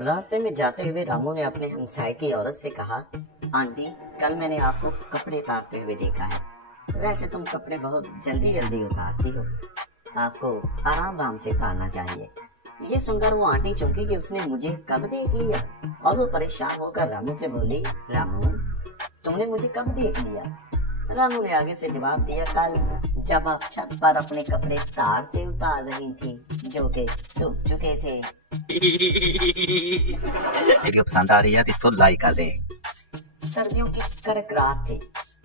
रास्ते में जाते हुए रामू ने अपने हमसाये की औरत से कहा, आंटी कल मैंने आपको कपड़े उतारते हुए देखा है। वैसे तुम कपड़े बहुत जल्दी जल्दी उतारती हो, आपको आराम से उतारना चाहिए। ये सुनकर वो आंटी चौंकी कि उसने मुझे कब देख लिया और वो परेशान होकर रामू से बोली, रामू तुमने मुझे कब देख लिया? रामू ने आगे से जवाब दिया, कल जब आप छत पर अपने कपड़े तार से उतार रही थी जो कि सूख चुके थे। वीडियो पसंद आ रही है तो इसको लाइक कर दे। सर्दियों की कड़क रात थी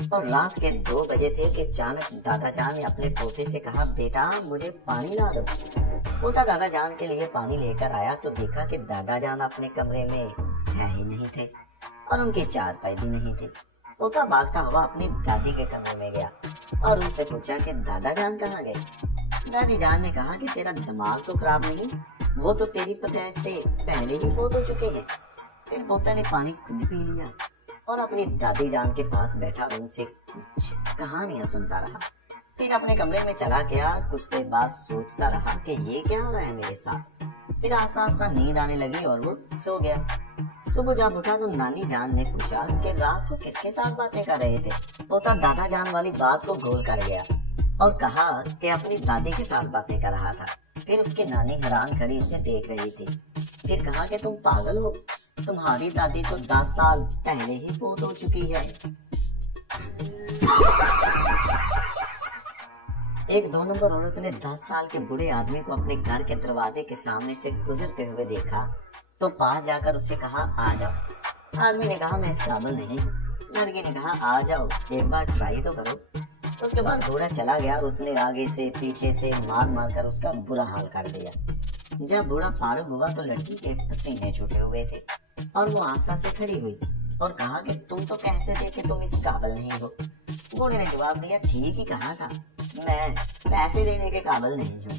और रात के 2 बजे थे कि अचानक दादाजान ने अपने पोते से कहा, बेटा मुझे पानी ला दो। पोता दादाजान के लिए पानी लेकर आया तो देखा कि दादाजान अपने कमरे में है ही नहीं थे और उनके चारपाई भी नहीं थे। पोता भागता हुआ अपनी दादी के कमरे में गया और उनसे पूछा कि दादाजान कहाँ गए? दादी जान ने कहा कि तेरा दिमाग तो खराब नहीं, वो तो तेरी पैदाइश से पहले ही फोत हो चुके हैं। फिर पोता ने पानी खुद पी लिया और अपनी दादी जान के पास बैठा उनसे कुछ कहानियां सुनता रहा। फिर अपने कमरे में चला गया। कुछ देर बाद सोचता रहा कि ये क्या हो रहा है मेरे साथ। फिर आस्ता आस्ता नींद आने लगी और वो सो गया। सुबह जब उठा तो नानी जान ने पूछा कि रात को किसके साथ बातें कर रहे थे। पोता दादा जान वाली बात को गोल कर गया और कहा कि अपनी दादी के साथ बातें कर रहा था। फिर उसकी नानी हैरान खड़ी उसे देख रही थी। फिर कहा कि तुम पागल हो, तुम्हारी दादी तो 10 साल पहले ही फोत हो चुकी है। एक 2 नंबर औरत ने 10 साल के बूढ़े आदमी को अपने घर के दरवाजे के सामने से गुजरते हुए देखा तो पास जाकर उससे कहा, आ जाओ। आदमी ने कहा, मैं इस काबिल नहीं हूँ। लड़की ने कहा, आ जाओ एक बार ट्राई तो करो। उसके बाद बूढ़ा चला गया और उसने आगे से पीछे से मार मार कर उसका बुरा हाल कर दिया। जब बूढ़ा फारूक हुआ तो लड़की के पसीने छूटे हुए थे और वो आस्था से खड़ी हुई और कहा कि तुम तो कहते थे कि तुम इस काबिल नहीं हो। बूढ़े ने जवाब दिया, ठीक ही कहा था, मैं पैसे देने के काबिल नहीं हूँ।